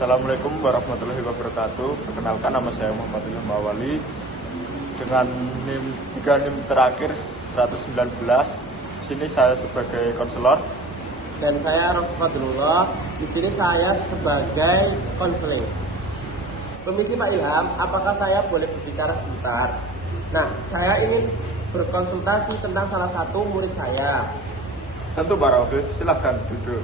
Assalamualaikum warahmatullahi wabarakatuh. Perkenalkan, nama saya Muhammad Ilham Awali dengan NIM terakhir 119. Di sini saya sebagai konselor. Dan saya Fadlullah. Di sini saya sebagai konseling. Permisi Pak Ilham, apakah saya boleh berbicara sebentar? Nah, saya ingin berkonsultasi tentang salah satu murid saya. Tentu Pak Raufik, silahkan duduk.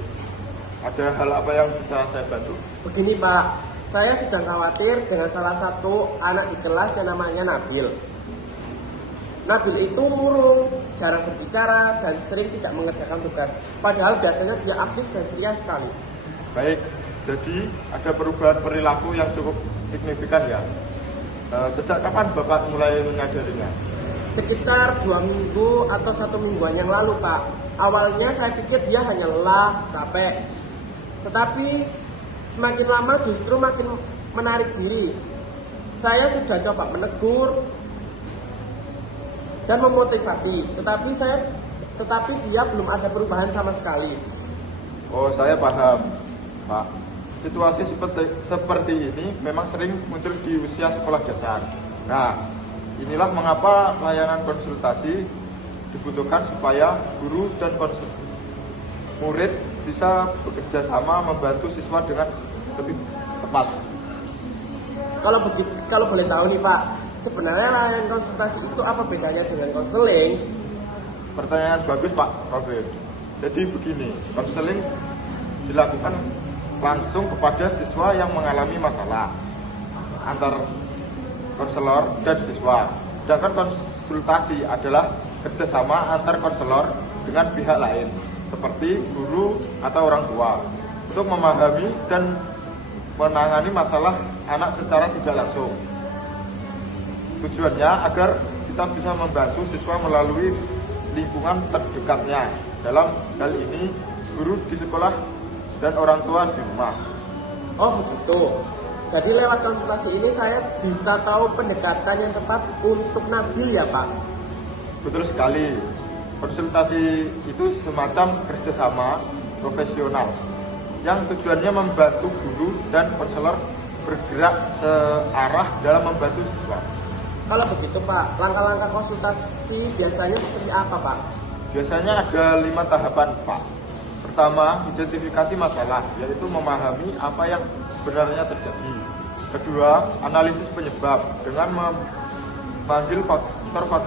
Ada hal apa yang bisa saya bantu? Begini Pak, saya sedang khawatir dengan salah satu anak di kelas yang namanya Nabil. Nabil itu murung, jarang berbicara, dan sering tidak mengerjakan tugas. Padahal biasanya dia aktif dan ceria sekali. Baik, jadi ada perubahan perilaku yang cukup signifikan ya. Sejak kapan Bapak mulai mengajarinya? Sekitar 2 minggu atau 1 mingguan yang lalu Pak. Awalnya saya pikir dia hanya lelah, capek. Tetapi semakin lama justru makin menarik diri. Saya sudah coba menegur dan memotivasi, tetapi dia belum ada perubahan sama sekali. Oh, saya paham, Pak. Situasi seperti ini memang sering muncul di usia sekolah dasar. Nah, inilah mengapa layanan konsultasi dibutuhkan supaya guru dan murid bisa bekerja sama membantu siswa dengan lebih tepat. Kalau boleh tahu nih Pak, sebenarnya layanan konsultasi itu apa bedanya dengan konseling? Pertanyaan bagus Pak Robert. Jadi begini, konseling dilakukan langsung kepada siswa yang mengalami masalah antar konselor dan siswa. Sedangkan konsultasi adalah kerjasama antar konselor dengan pihak lain seperti guru atau orang tua untuk memahami dan menangani masalah anak secara tidak langsung. Tujuannya agar kita bisa membantu siswa melalui lingkungan terdekatnya. Dalam hal ini guru di sekolah dan orang tua di rumah. Oh begitu. Jadi lewat konsultasi ini saya bisa tahu pendekatan yang tepat untuk Nabil ya Pak? Betul sekali. Konsultasi itu semacam kerjasama profesional yang tujuannya membantu guru dan konselor bergerak searah dalam membantu siswa. Kalau begitu Pak, langkah-langkah konsultasi biasanya seperti apa Pak? Biasanya ada 5 tahapan Pak. Pertama, identifikasi masalah, yaitu memahami apa yang sebenarnya terjadi. Kedua, analisis penyebab dengan memanggil faktor-faktor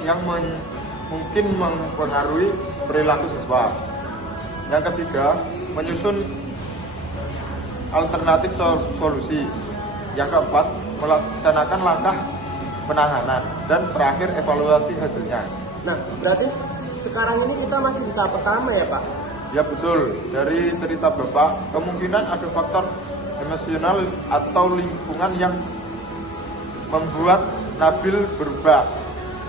yang mungkin mempengaruhi perilaku siswa. Yang ketiga, menyusun alternatif solusi. Yang keempat, melaksanakan langkah penanganan. Dan terakhir, evaluasi hasilnya. Nah, berarti sekarang ini kita masih di tahap pertama ya Pak? Ya betul, dari cerita Bapak, kemungkinan ada faktor emosional atau lingkungan yang membuat Nabil berubah.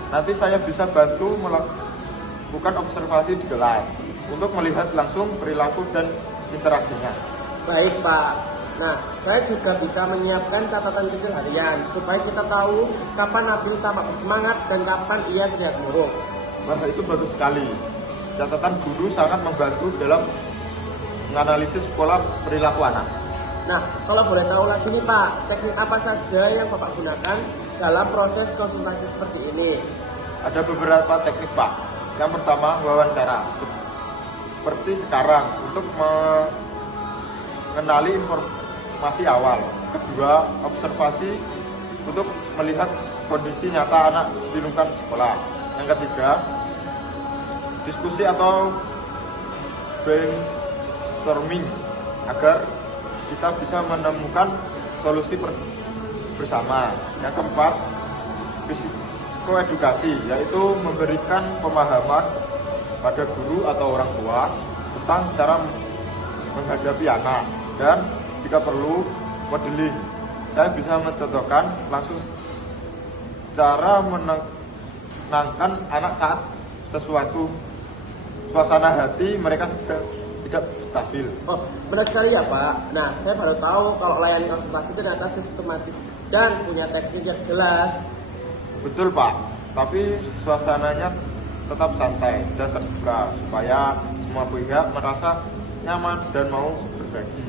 Nanti saya bisa bantu melakukan observasi di kelas untuk melihat langsung perilaku dan interaksinya. Baik Pak. Nah, saya juga bisa menyiapkan catatan kecil harian supaya kita tahu kapan Nabil tampak bersemangat dan kapan ia terlihat murung. Wah, itu bagus sekali. Catatan guru sangat membantu dalam menganalisis pola perilaku anak. Nah, kalau boleh tahu lagi nih Pak, teknik apa saja yang Bapak gunakan dalam proses konsultasi seperti ini? Ada beberapa teknik Pak. Yang pertama, wawancara. Seperti sekarang, untuk mengenali informasi awal. Kedua, observasi untuk melihat kondisi nyata anak di lingkungan sekolah. Yang ketiga, diskusi atau brainstorming agar kita bisa menemukan solusi bersama. Yang keempat, psikoedukasi, yaitu memberikan pemahaman pada guru atau orang tua tentang cara menghadapi anak, dan jika perlu modeling. Saya bisa mencontohkan langsung cara menenangkan anak saat sesuatu suasana hati mereka tidak stabil. Oh, benar sekali ya Pak. Nah, saya baru tahu kalau layanan konsultasi ternyata sistematis dan punya teknik yang jelas. Betul Pak, tapi suasananya tetap santai dan terbuka supaya semua pihak merasa nyaman dan mau berbagi.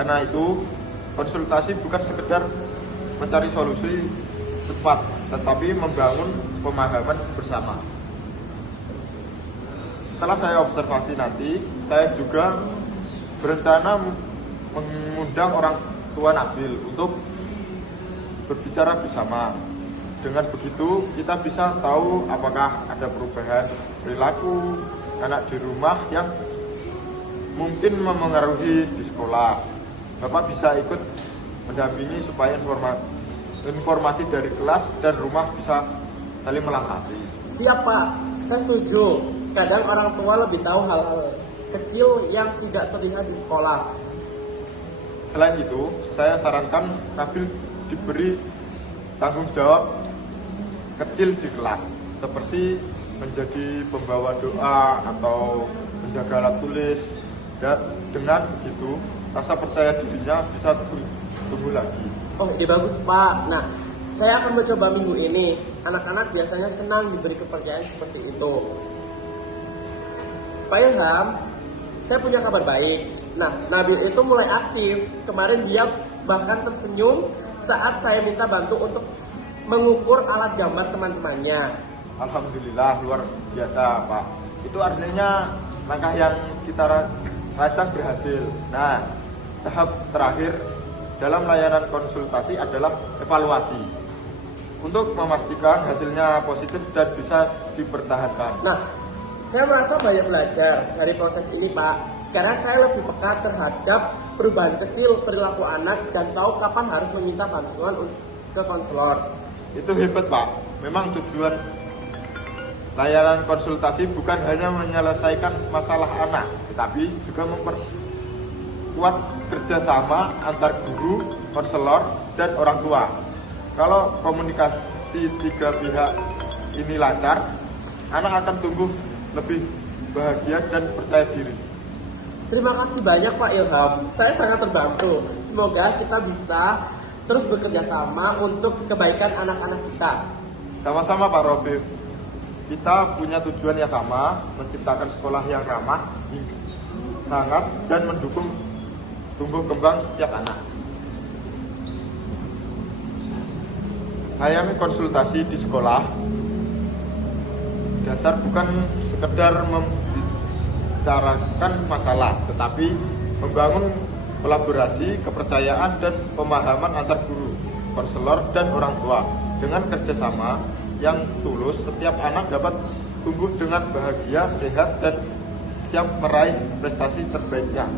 Karena itu, konsultasi bukan sekedar mencari solusi cepat, tetapi membangun pemahaman bersama. Setelah saya observasi nanti, saya juga berencana mengundang orang tua Nabil untuk berbicara bersama. Dengan begitu, kita bisa tahu apakah ada perubahan perilaku anak di rumah yang mungkin memengaruhi di sekolah. Bapak bisa ikut mendampingi supaya informasi dari kelas dan rumah bisa saling melengkapi. Siap Pak, saya setuju. Kadang orang tua lebih tahu hal-hal kecil yang tidak terlihat di sekolah. Selain itu, saya sarankan Nabil diberi tanggung jawab kecil di kelas, seperti menjadi pembawa doa atau menjaga alat tulis. Dan dengan begitu, rasa percaya dirinya bisa tumbuh lagi. Oh, ini bagus Pak. Nah, saya akan mencoba minggu ini. Anak-anak biasanya senang diberi kepercayaan seperti itu. Pak Ilham, saya punya kabar baik. Nah, Nabil itu mulai aktif. Kemarin dia bahkan tersenyum saat saya minta bantu untuk mengukur alat gambar teman-temannya. Alhamdulillah, luar biasa Pak. Itu artinya langkah yang kita rancang berhasil. Nah, tahap terakhir dalam layanan konsultasi adalah evaluasi untuk memastikan hasilnya positif dan bisa dipertahankan. Nah, saya merasa banyak belajar dari proses ini Pak. Sekarang saya lebih peka terhadap perubahan kecil perilaku anak dan tahu kapan harus meminta bantuan ke konselor. Itu hebat Pak. Memang tujuan layanan konsultasi bukan hanya menyelesaikan masalah anak, tetapi juga memperkuat kerjasama antar guru, konselor, dan orang tua. Kalau komunikasi tiga pihak ini lancar, anak akan tumbuh lebih bahagia dan percaya diri. Terima kasih banyak Pak Ilham. Saya sangat terbantu. Semoga kita bisa terus bekerja sama untuk kebaikan anak-anak kita. Sama-sama Pak Robif. Kita punya tujuan yang sama, menciptakan sekolah yang ramah, hangat, dan mendukung tumbuh kembang setiap anak. Layanan konsultasi di sekolah dasar bukan sekedar membicarakan masalah, tetapi membangun kolaborasi, kepercayaan, dan pemahaman antar guru, konselor, dan orang tua. Dengan kerjasama yang tulus, setiap anak dapat tumbuh dengan bahagia, sehat, dan siap meraih prestasi terbaiknya.